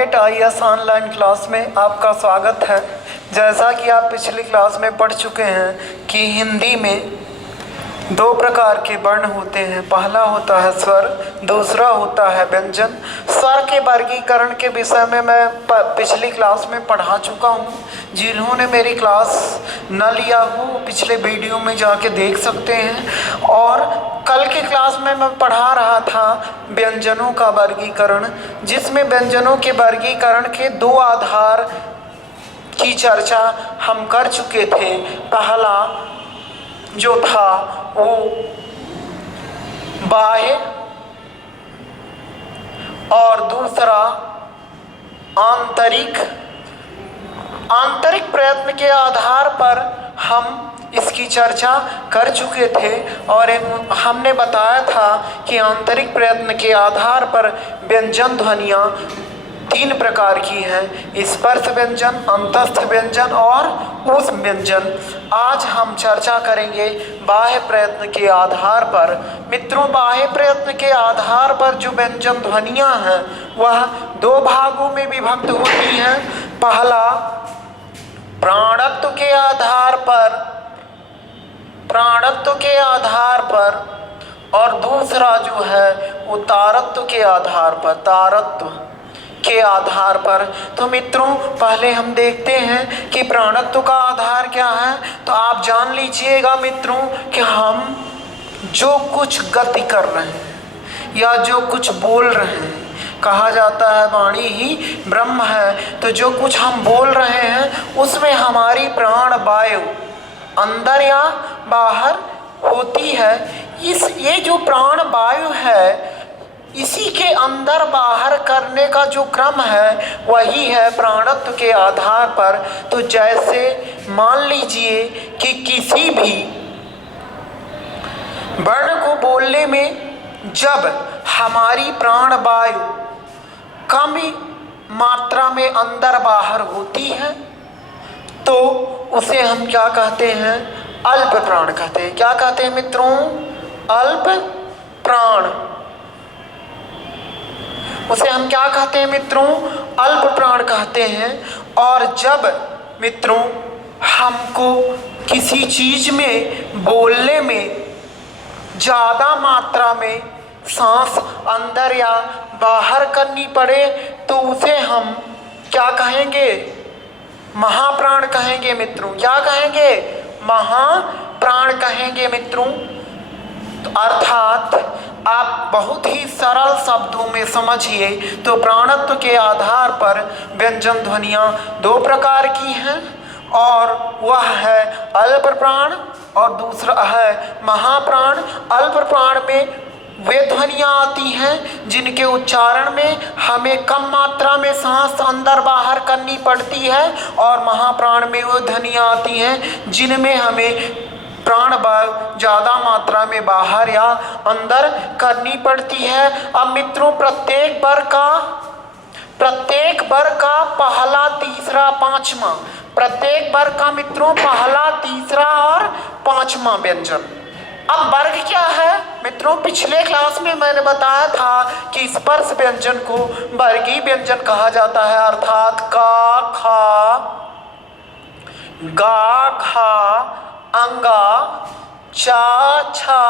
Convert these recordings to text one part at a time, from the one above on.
Target IAS online class में आपका स्वागत है। जैसा कि आप पिछली क्लास में पढ़ चुके हैं कि हिंदी में दो प्रकार के वर्ण होते हैं। पहला होता है स्वर, दूसरा होता है व्यंजन। स्वर के वर्गीकरण के विषय में मैं पिछली क्लास में पढ़ा चुका हूँ। जिन्होंने मेरी क्लास न लिया हो पिछले वीडियो में जाके देख सकते हैं। और कल की क्लास में मैं पढ़ा रहा था व्यंजनों का वर्गीकरण, जिसमें व्यंजनों के वर्गीकरण के दो आधार की चर्चा हम कर चुके थे। पहला जो था वो बाह्य और दूसरा आंतरिक। आंतरिक प्रयत्न के आधार पर हम इसकी चर्चा कर चुके थे और हमने बताया था कि आंतरिक प्रयत्न के आधार पर व्यंजन ध्वनियाँ तीन प्रकार की हैं: स्पर्श व्यंजन, अंतस्थ व्यंजन और उस व्यंजन। आज हम चर्चा करेंगे बाह्य प्रयत्न के आधार पर। मित्रों, बाह्य प्रयत्न के आधार पर जो व्यंजन ध्वनियाँ हैं वह दो भागों में विभक्त होती हैं। पहला प्राणत्व के आधार पर, प्राणत्व के आधार पर, और दूसरा जो है वो तारत्व के आधार पर, तारत्व के आधार पर। तो मित्रों, पहले हम देखते हैं कि प्राणत्व का आधार क्या है। तो आप जान लीजिएगा मित्रों कि हम जो कुछ गति कर रहे हैं या जो कुछ बोल रहे हैं, कहा जाता है वाणी ही ब्रह्म है। तो जो कुछ हम बोल रहे हैं उसमें हमारी प्राण वायु अंदर या बाहर होती है। ये जो प्राण वायु है, इसी के अंदर बाहर करने का जो क्रम है वही है प्राणत्व के आधार पर। तो जैसे मान लीजिए कि किसी भी वर्ण को बोलने में जब हमारी प्राण वायु कम मात्रा में अंदर बाहर होती है तो उसे हम क्या कहते हैं? अल्प प्राण कहते हैं। क्या कहते हैं मित्रों? अल्प प्राण। उसे हम क्या कहते हैं मित्रों? अल्प प्राण कहते हैं। और जब मित्रों हमको किसी चीज में बोलने में ज़्यादा मात्रा में सांस अंदर या बाहर करनी पड़े तो उसे हम क्या कहेंगे? महाप्राण कहेंगे मित्रों। क्या कहेंगे? महाप्राण कहेंगे मित्रों। तो अर्थात आप बहुत ही सरल शब्दों में समझिए तो प्राणत्व के आधार पर व्यंजन ध्वनियाँ दो प्रकार की हैं, और वह है अल्प प्राण और दूसरा है महाप्राण। अल्प प्राण में वे ध्वनियाँ आती हैं जिनके उच्चारण में हमें कम मात्रा में सांस अंदर बाहर करनी पड़ती है, और महाप्राण में वो ध्वनियाँ आती हैं जिनमें हमें प्राण वायु ज़्यादा मात्रा में बाहर या अंदर करनी पड़ती है। अब मित्रों, प्रत्येक वर्ग का पहला, तीसरा, पांचवा, प्रत्येक वर्ग का मित्रों पहला, तीसरा और पांचवा व्यंजन। अब वर्ग क्या है मित्रों? पिछले क्लास में मैंने बताया था कि स्पर्श व्यंजन को वर्गीय व्यंजन कहा जाता है। अर्थात का, खा, गा, खा, अंगा, चा, छा,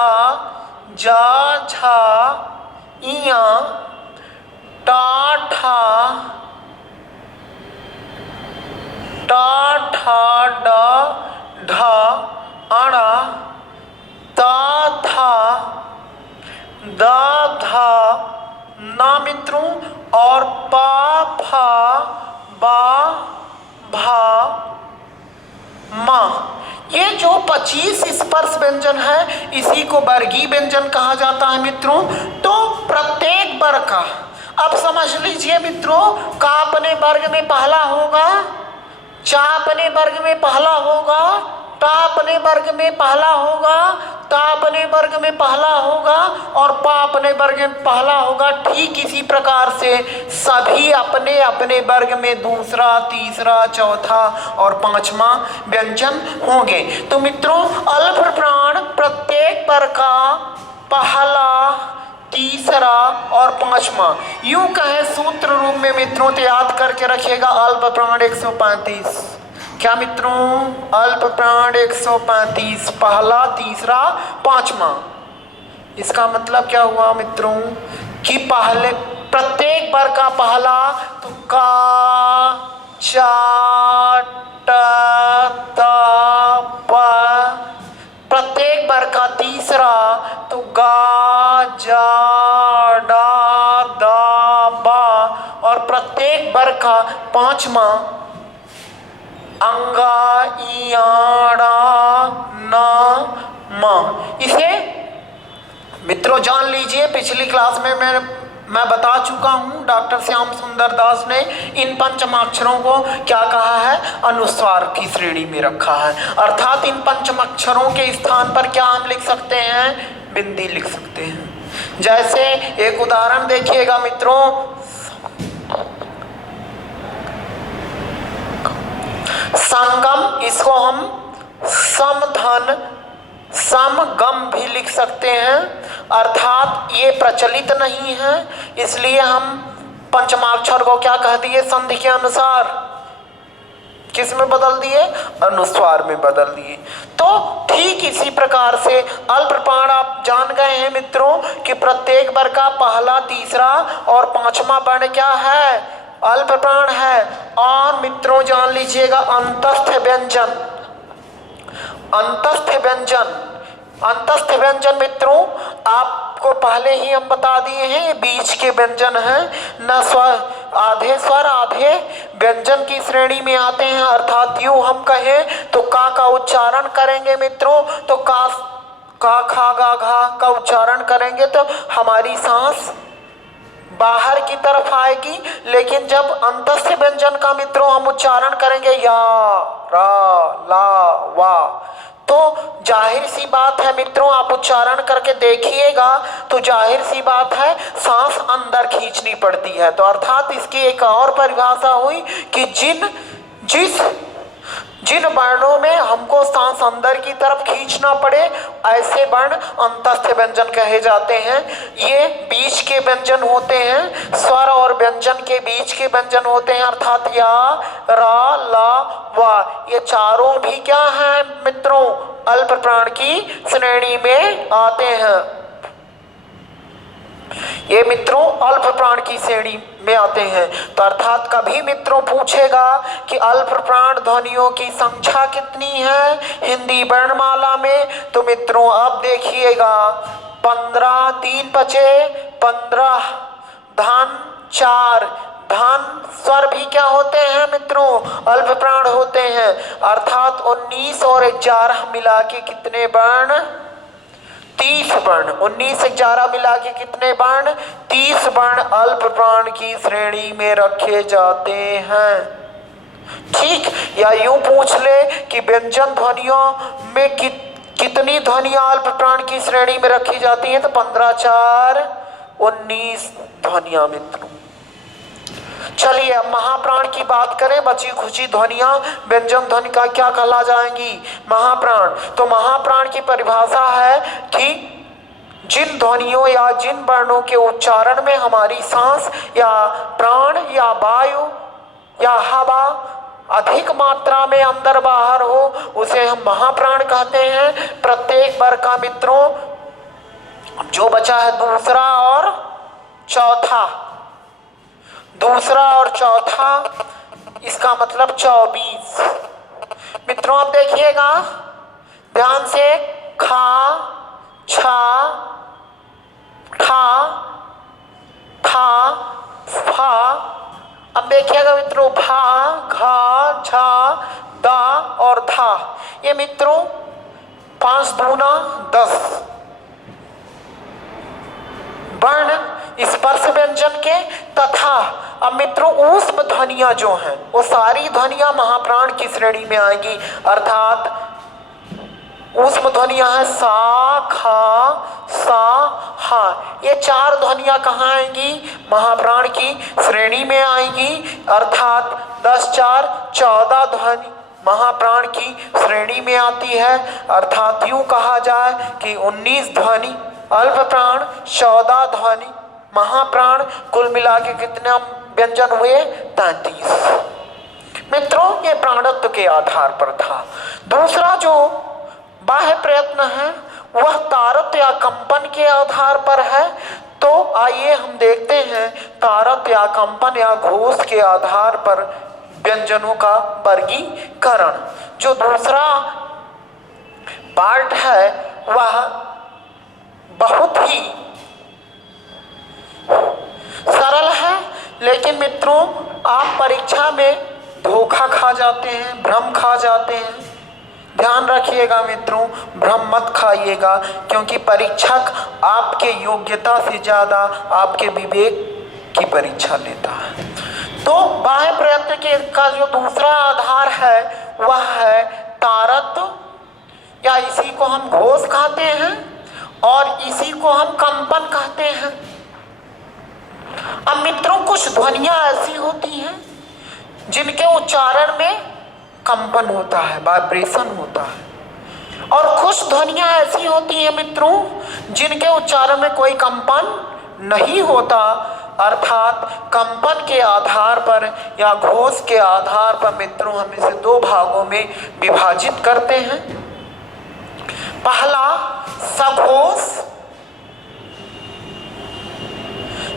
जा, झा, इया, टा, ठा, टा, ठा, डा, ढा, अड़ा, ता, था, दा, धा, ना मित्रों, और पा, फा, बा, भा, मा। ये जो 25 स्पर्श व्यंजन है इसी को वर्गीय व्यंजन कहा जाता है मित्रों। तो प्रत्येक वर्ग का, अब समझ लीजिए मित्रों, का अपने वर्ग में पहला होगा, चा अपने वर्ग में पहला होगा, टा अपने वर्ग में पहला होगा, ता अपने वर्ग में पहला होगा, और पा अपने वर्ग में पहला होगा। ठीक इसी प्रकार से सभी अपने अपने वर्ग में दूसरा, तीसरा, चौथा और पांचवा व्यंजन होंगे। तो मित्रों, अल्प प्राण प्रत्येक वर्ग का पहला, तीसरा और पांचवा। यूं कहे सूत्र रूप में मित्रों तो याद करके रखिएगा अल्प प्राण 135। क्या मित्रों? अल्प प्राण 135, पहला, तीसरा, पांचवा। इसका मतलब क्या हुआ मित्रों कि पहले प्रत्येक वर्ग का पहला तो का, चा, ट, प, प्रत्येक वर्ग का तीसरा तो गा, जा, डा, दा, बा, और प्रत्येक वर्ग का पांचवा अंगा, इया, डा, ना, मा। इसे मित्रों जान लीजिए, पिछली क्लास में मैं बता चुका हूं, डॉक्टर श्याम सुंदर दास ने इन पंचमाक्षरों को क्या कहा है? अनुस्वार की श्रेणी में रखा है। अर्थात इन पंचमाक्षरों के स्थान पर क्या हम लिख सकते हैं? बिंदी लिख सकते हैं। जैसे एक उदाहरण देखिएगा मित्रों, संगम, इसको हम समधन समगम भी लिख सकते हैं। अर्थात ये प्रचलित नहीं है, इसलिए हम पंचमाक्षर को क्या कह दिए? संधि के अनुसार किस में बदल दिए? अनुस्वार में बदल दिए। तो ठीक इसी प्रकार से अल्प प्राण आप जान गए हैं मित्रों कि प्रत्येक वर्ग का पहला, तीसरा और पांचवा वर्ण क्या है? अल्प प्राण है। और मित्रों जान लीजिएगा अंतस्थ व्यंजन, अंतस्थ व्यंजन, अंतस्थ व्यंजन मित्रों आपको पहले ही हम बता दिए हैं, ये बीच के व्यंजन हैं। न स्वर आधे व्यंजन की श्रेणी में आते हैं। अर्थात यूं हम कहें तो का उच्चारण करेंगे मित्रों तो का खा गा घा का उच्चारण करेंगे तो हमारी सांस बाहर की तरफ आएगी। लेकिन जब अंतस्थ व्यंजन का मित्रों हम उच्चारण करेंगे या, रा, ला, वा, तो जाहिर सी बात है मित्रों, आप उच्चारण करके देखिएगा तो जाहिर सी बात है सांस अंदर खींचनी पड़ती है। तो अर्थात इसकी एक और परिभाषा हुई कि जिन वर्णों में हमको सांस अंदर की तरफ खींचना पड़े ऐसे वर्ण अंतस्थ व्यंजन कहे जाते हैं। ये बीच के व्यंजन होते हैं, स्वर और व्यंजन के बीच के व्यंजन होते हैं। अर्थात या, रा, ला, वा, ये चारों भी क्या हैं मित्रों? अल्प प्राण की श्रेणी में आते हैं। ये मित्रों अल्प प्राण की श्रेणी में आते हैं। तो अर्थात कभी मित्रों पूछेगा कि अल्प प्राण ध्वनियों की संख्या कितनी है हिंदी वर्णमाला में, तो मित्रों अब देखिएगा 15, 3 बचे 15, धन 4, धन स्वर भी क्या होते हैं मित्रों? अल्प प्राण होते हैं। अर्थात 19 और 11 मिला के कितने वर्ण? 30 वर्ण। 19 11 मिला के कितने वर्ण? 30 वर्ण अल्प प्राण की श्रेणी में रखे जाते हैं। ठीक, या यूं पूछ ले कि व्यंजन ध्वनियों में कितनी ध्वनियां अल्प प्राण की श्रेणी में रखी जाती हैं? तो 15 4 19 ध्वनियां मित्रों। चलिए अब महाप्राण की बात करें। बची खुची ध्वनियां व्यंजन ध्वनि का क्या कहला जाएंगी? महाप्राण। तो महाप्राण की परिभाषा है कि जिन ध्वनियों या जिन वर्णों के उच्चारण में हमारी सांस या प्राण या वायु या हवा अधिक मात्रा में अंदर बाहर हो उसे हम महाप्राण कहते हैं। प्रत्येक वर्ग का मित्रों जो बचा है दूसरा और चौथा, दूसरा और चौथा, इसका मतलब 24। मित्रों अब देखिएगा ध्यान से, खा, छा, ठा, था, फा। अब देखिएगा मित्रों भा, घा, झा, दा और था। ये मित्रों 5 दूना 10 वर्ण स्पर्श व्यंजन के। तथा अब मित्रों ऊष्म ध्वनियां जो हैं वो सारी ध्वनियां महाप्राण की श्रेणी में आएंगी। अर्थात ऊष्म ध्वनियां हैं सा, खा, सा, हा। ये 4 ध्वनियां कहाँ आएंगी? महाप्राण की श्रेणी में आएंगी। अर्थात 10 4 14 ध्वनि महाप्राण की श्रेणी में आती है। अर्थात यूं कहा जाए कि 19 ध्वनि अल्प प्राण 14 ध्वनि, महाप्राण, कुल मिला के कितने व्यंजन हुए? 33। मित्रों ये प्राणत्व के आधार पर था। दूसरा जो बाह्य प्रयत्न है वह तारत या कंपन के आधार पर है। तो आइए हम देखते हैं तारत या कंपन या घोष के आधार पर व्यंजनों का वर्गीकरण। जो दूसरा पार्ट है वह बहुत ही सरल है, लेकिन मित्रों आप परीक्षा में धोखा खा जाते हैं, भ्रम खा जाते हैं। ध्यान रखिएगा मित्रों, भ्रम मत खाइएगा, क्योंकि परीक्षक आपके योग्यता से ज़्यादा आपके विवेक की परीक्षा लेता है। तो बाह्य प्रयत्न के का जो दूसरा आधार है वह है तारत्व, या इसी को हम घोष कहते हैं और इसी को हम कंपन कहते हैं। अब मित्रों कुछ ध्वनियां ऐसी होती हैं जिनके उच्चारण में कंपन होता है, वाइब्रेशन होता है, और कुछ ध्वनियां ऐसी होती हैं मित्रों जिनके उच्चारण में कोई कंपन नहीं होता। अर्थात कंपन के आधार पर या घोष के आधार पर मित्रों हम इसे दो भागों में विभाजित करते हैं। पहला सघोष,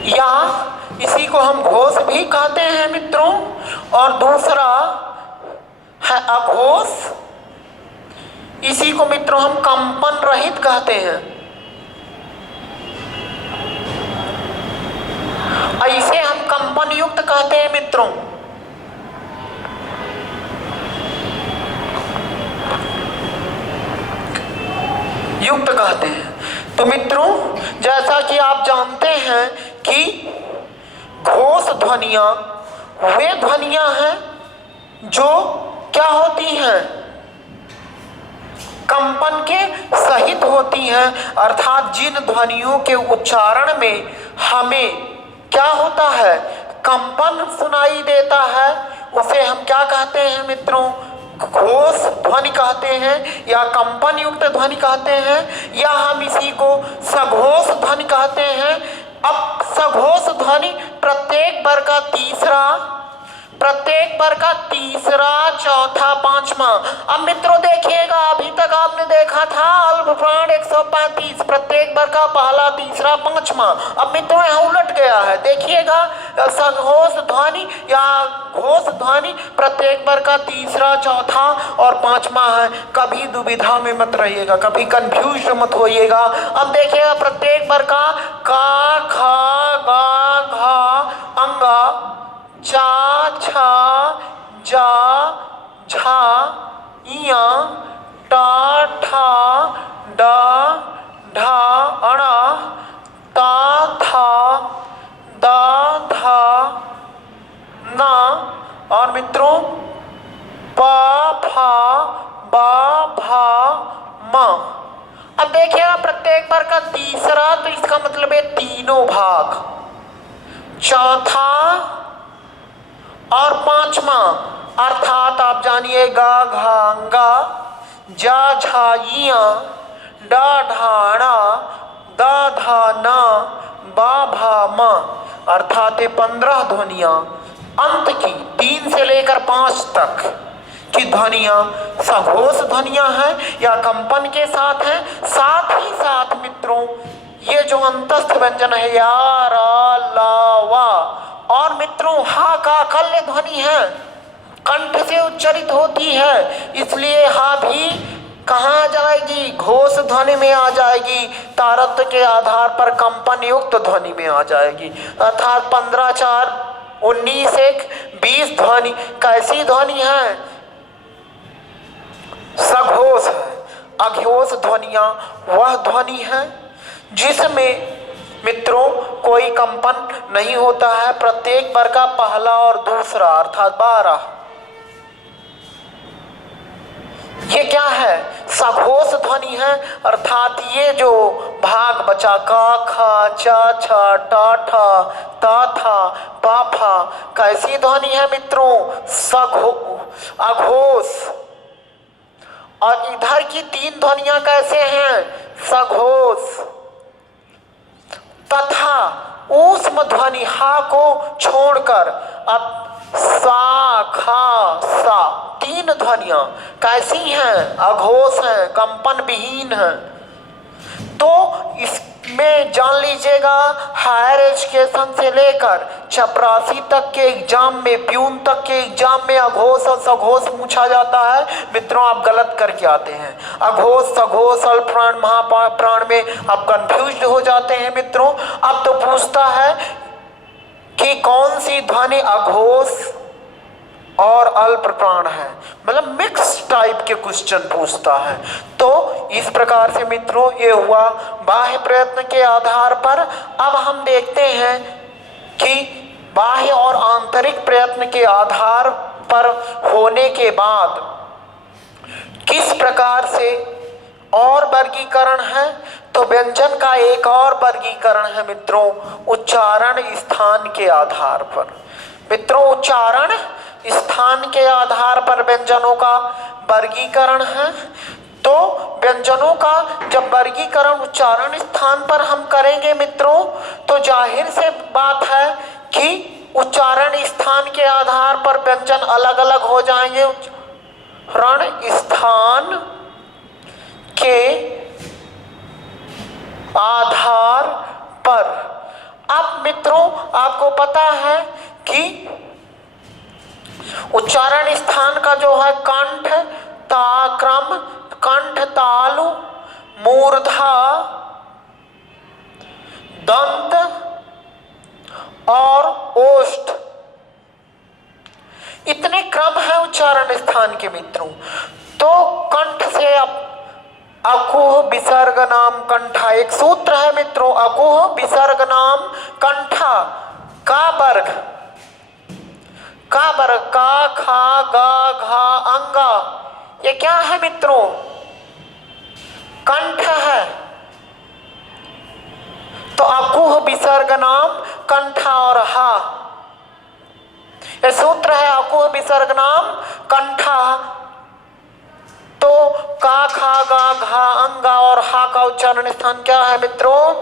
या इसी को हम घोष भी कहते हैं मित्रों, और दूसरा है अघोष, इसी को मित्रों हम कंपन रहित कहते हैं। इसे हम कंपन युक्त कहते हैं मित्रों। युक्त कहते हैं। तो मित्रों जैसा कि आप जानते हैं कि घोष ध्वनियां वे ध्वनियां हैं जो क्या होती हैं? कंपन के सहित होती हैं। अर्थात जिन ध्वनियों के उच्चारण में हमें क्या होता है? कंपन सुनाई देता है, उसे हम क्या कहते हैं मित्रों? घोष ध्वनि कहते हैं, या कंपन युक्त ध्वनि कहते हैं, या हम इसी को सघोष ध्वनि कहते हैं। अब सघोष ध्वनि प्रत्येक वर्ग का तीसरा, चौथा, पांचवा। अब मित्रों देखिएगा, अभी तक आपने देखा था अल्प प्राण 135, प्रत्येक वर्ग का पहला, तीसरा, पांचवा। अब मित्रों यहाँ उलट गया है, देखिएगा सघोष ध्वनि या घोष ध्वनि प्रत्येक वर्ग का तीसरा, चौथा और पांचवा है। कभी दुविधा में मत रहिएगा, कभी कंफ्यूज मत होइएगा। अब देखिएगा प्रत्येक वर्ग का खा गा घा अंगा चा छा जा झा इया टा ठा डा ढा अणा ता था दा धा ना, और मित्रों पा फा बा भा मा। अब देखिएगा प्रत्येक बार का तीसरा, तो इसका मतलब है तीनों भाग, चौथा और पांचवा। अर्थात आप जानिए गा घा गा जा झा इया डा ढाणा दा धा ना बा भा मा। अर्थात 15 ध्वनियां अंत की 3 से लेकर 5 तक की ध्वनियां सघोष ध्वनियां हैं या कंपन के साथ हैं। साथ ही साथ मित्रों ये जो अंतस्थ व्यंजन है या रा ला वा, और मित्रों हा का कल्य ध्वनि है, कंठ से उच्चारित होती है, इसलिए हा भी कहाँ आ जाएगी? घोष ध्वनि में आ जाएगी। तारत्व के आधार पर कंपन युक्त ध्वनि में आ जाएगी। अर्थात 15 4 19 1 20 ध्वनि कैसी ध्वनि है? सघोष है। अघोष ध्वनियां वह ध्वनि है जिसमें मित्रों कोई कंपन नहीं होता है। प्रत्येक वर्ग का पहला और दूसरा अर्थात 12 ये क्या है? सघोष ध्वनि है। अर्थात ये जो भाग बचा का खा चा छा टा ठा ता था पा फा, कैसी ध्वनि है मित्रों? अघोष। और इधर की 3 ध्वनियां कैसे हैं? सघोष। तथा ऊष्म ध्वनि हा को छोड़कर अब सा खा सा तीन ध्वनियां कैसी हैं? अघोष हैं, कंपन विहीन हैं। तो इसमें जान लीजिएगा हायर एजुकेशन से लेकर चपरासी तक के एग्जाम में, प्यून तक के एग्जाम में अघोष और सघोष पूछा जाता है। मित्रों आप गलत करके आते हैं। अघोष सघोष अल्प प्राण महाप्राण में आप कंफ्यूज हो जाते हैं। मित्रों अब तो पूछता है कि कौन सी ध्वनि अघोष और अल्प प्राण है, मतलब मिक्स टाइप के क्वेश्चन पूछता है। तो इस प्रकार से मित्रों ये हुआ बाह्य प्रयत्न के आधार पर। अब हम देखते हैं कि बाह्य और आंतरिक प्रयत्न के आधार पर होने के बाद किस प्रकार से और वर्गीकरण है। तो व्यंजन का एक और वर्गीकरण है मित्रों, उच्चारण स्थान के आधार पर। मित्रों उच्चारण स्थान के आधार पर व्यंजनों का वर्गीकरण है। तो व्यंजनों का जब वर्गीकरण उच्चारण स्थान पर हम करेंगे मित्रों, तो जाहिर से बात है कि उच्चारण स्थान के आधार पर व्यंजन अलग अलग हो जाएंगे। उच्चारण स्थान के आधार पर। अब मित्रों आपको पता है कि उच्चारण स्थान का जो है कंठ, ताक्रम, कंठ तालु, मूर्धा, दंत और ओष्ठ, इतने क्रम है उच्चारण स्थान के मित्रों। तो कंठ से अकुह विसर्ग नाम कंठा, एक सूत्र है मित्रों, अकुह विसर्ग नाम कंठा का वर्ग, का वर्ग का खा गा घा अंगा, ये क्या है मित्रों? कंठ है। तो अकुह विसर्ग नाम कंठा और हा, ये सूत्र है अकुह विसर्ग नाम कंठा। तो का खा गा घा अंगा और हा का उच्चारण स्थान क्या है मित्रों?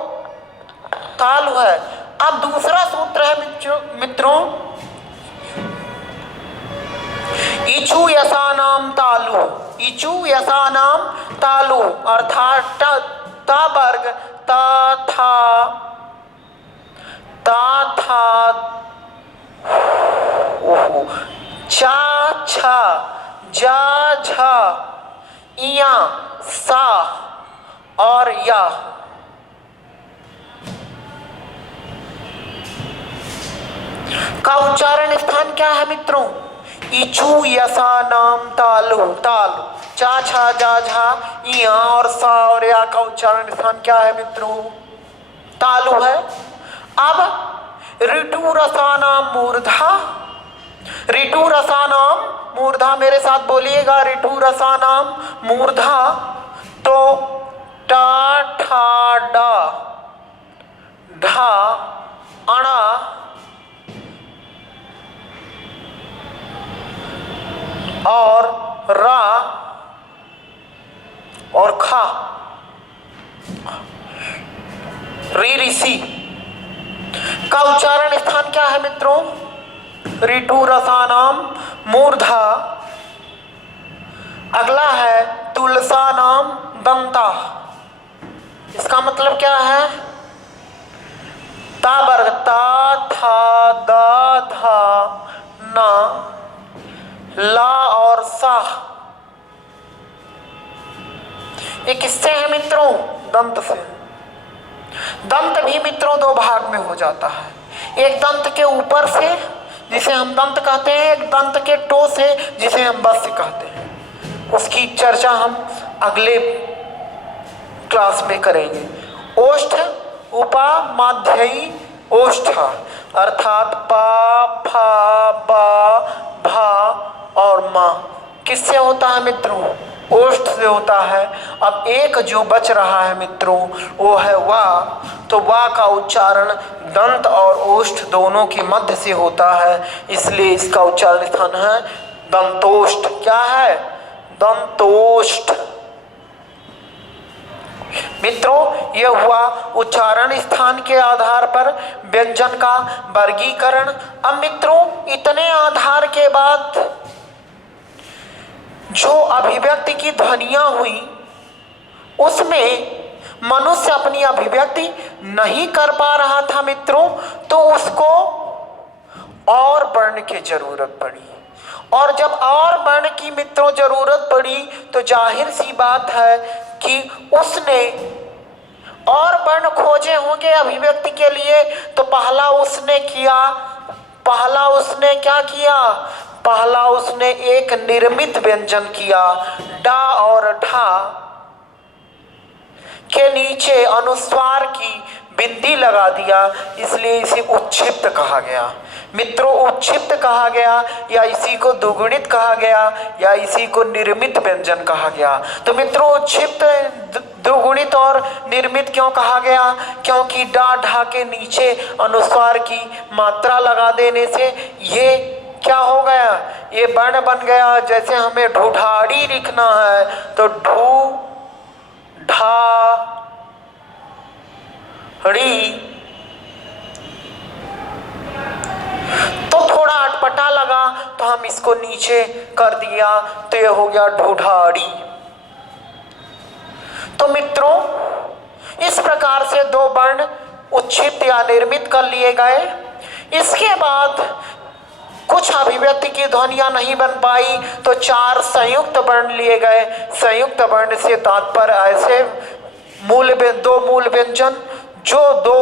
तालु है। अब दूसरा सूत्र है मित्रों इचु यसानाम तालु, इचु यसानाम तालु अर्थात ता वर्ग ता था चा छा जा झा इया सा और या। का उच्चारण स्थान क्या है मित्रों? इचु यसा नाम तालु, तालु चा छा जा झा इया और सा और या का उच्चारण स्थान क्या है मित्रों? तालु है। अब ऋतु रसानाम मूर्धा, ऋतु रसानाम मूर्धा मेरे साथ बोलिएगा, ऋतु रसानाम मूर्धा। तो टा ठा डा ढा अणा और रा और खा, री ऋषि का उच्चारण स्थान क्या है मित्रों? ऋतु रसानाम मूर्धा। अगला है तुलसा नाम दंता, इसका मतलब क्या है? ता वर्ग ता था दा धा ना ला और सा, ये किससे है मित्रों? दंत से। दंत भी मित्रों दो भाग में हो जाता है, एक दंत के ऊपर से जिसे हम दंत कहते हैं, एक दंत के टो से जिसे हम बस कहते हैं। उसकी चर्चा हम अगले क्लास में करेंगे। ओष्ठ उपा माध्ययी ओष्ठ अर्थात पा फा बा भा और मां किससे होता है मित्रों? ओष्ठ से होता है। अब एक जो बच रहा है मित्रों वो है वा। तो वा का उच्चारण दंत और ओष्ठ दोनों के मध्य से होता है, इसलिए इसका उच्चारण स्थान है दंतोष्ठ। क्या है? दंतोष्ठ। मित्रों, यह हुआ उच्चारण स्थान के आधार पर व्यंजन का वर्गीकरण। अब मित्रों, इतने आधार के बाद जो अभिव्यक्ति की ध्वनियां हुई उसमें मनुष्य अपनी अभिव्यक्ति नहीं कर पा रहा था मित्रों, तो उसको और वर्ण की जरूरत पड़ी। और जब और वर्ण की मित्रों जरूरत पड़ी तो जाहिर सी बात है कि उसने और वर्ण खोजे होंगे अभिव्यक्ति के लिए। तो पहला उसने एक निर्मित व्यंजन किया। डा और ढा के नीचे अनुस्वार की बिंदी लगा दिया, इसलिए इसे उच्छिप्त कहा गया। मित्रों, उच्छिप्त कहा गया या इसी को दुगुणित कहा गया या इसी को निर्मित व्यंजन कहा गया। तो मित्रों, उच्छिप्त, दुगुणित और निर्मित क्यों कहा गया? क्योंकि डा ढा के नीचे अनुस्वार की मात्रा लगा देने से ये क्या हो गया? ये वर्ण बन गया। जैसे हमें ढूढ़ाड़ी लिखना है तो ढू ढा ड़ी, तो थोड़ा अटपटा लगा तो हम इसको नीचे कर दिया तो ये हो गया ढूढ़ाड़ी। तो मित्रों, इस प्रकार से दो वर्ण उच्छिप्त या निर्मित कर लिए गए। इसके बाद कुछ अभिव्यक्ति की ध्वनियां नहीं बन पाई तो चार संयुक्त वर्ण लिए गए। संयुक्त वर्ण से तात्पर्य ऐसे दो मूल व्यंजन जो दो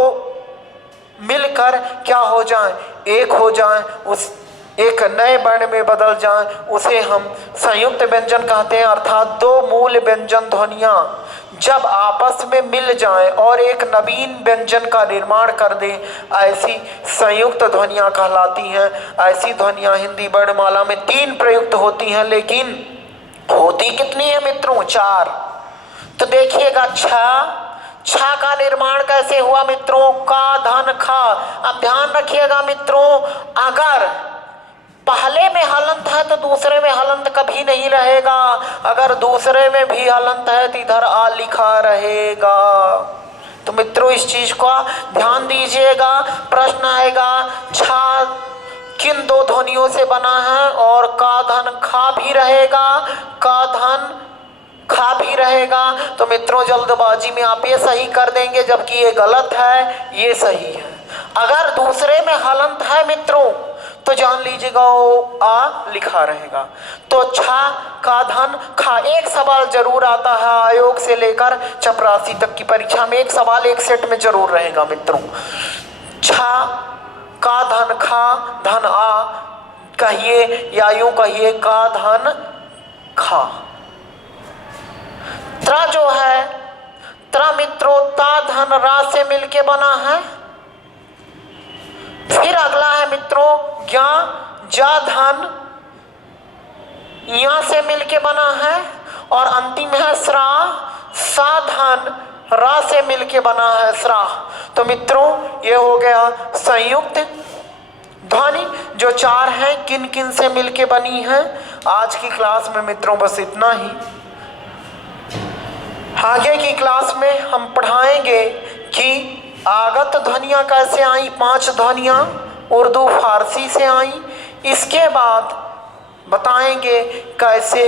मिलकर क्या हो जाएं? एक हो जाएं, उस एक नए वर्ण में बदल जाएं, उसे हम संयुक्त व्यंजन कहते हैं। अर्थात दो मूल व्यंजन ध्वनियां जब आपस में मिल जाएं और एक नवीन व्यंजन का निर्माण कर दें, ऐसी संयुक्त ध्वनियां कहलाती हैं। ऐसी ध्वनियां हिंदी वर्णमाला में 3 प्रयुक्त होती हैं, लेकिन होती कितनी है मित्रों? 4। तो देखिएगा, छा का निर्माण कैसे हुआ मित्रों? का धन खा। अब ध्यान रखिएगा मित्रों, अगर पहले में हलंत है तो दूसरे में हलंत कभी नहीं रहेगा। अगर दूसरे में भी हलंत है तो इधर आ लिखा रहेगा। तो मित्रों, इस चीज को ध्यान दीजिएगा। प्रश्न आएगा, छा किन दो ध्वनियों से बना है? और का धन खा भी रहेगा, का धन खा भी रहेगा। तो मित्रों, जल्दबाजी में आप ये सही कर देंगे जबकि ये गलत है, ये सही है। अगर दूसरे में हलंत है मित्रों तो जान लीजिएगा वो आ लिखा रहेगा। तो छा का धन खा। एक सवाल जरूर आता है आयोग से लेकर चपरासी तक की परीक्षा में, एक सवाल एक सेट में जरूर रहेगा मित्रों। छा का धन खा, धन आ कहिए या यूं कहिए का धन खा। त्रा जो है, त्रा मित्रों ता धन रा से मिलके बना है। फिर अगला है मित्रों ज्ञा, जा धन या से मिलके बना है। और अंतिम है स्रा, सा धन रा से मिलके बना है, स्रा। तो मित्रों, ये हो गया संयुक्त ध्वनि जो 4 हैं, किन किन से मिलके बनी है। आज की क्लास में मित्रों बस इतना ही। आगे की क्लास में हम पढ़ाएंगे कि आगत ध्वनियाँ कैसे आई। 5 ध्वनियाँ उर्दू फारसी से आई। इसके बाद बताएंगे कैसे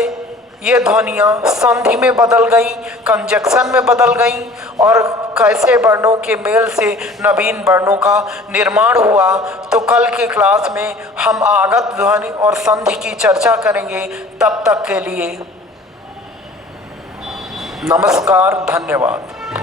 ये ध्वनियाँ संधि में बदल गई, कंजक्शन में बदल गई और कैसे वर्णों के मेल से नवीन वर्णों का निर्माण हुआ। तो कल की क्लास में हम आगत ध्वनि और संधि की चर्चा करेंगे। तब तक के लिए नमस्कार, धन्यवाद।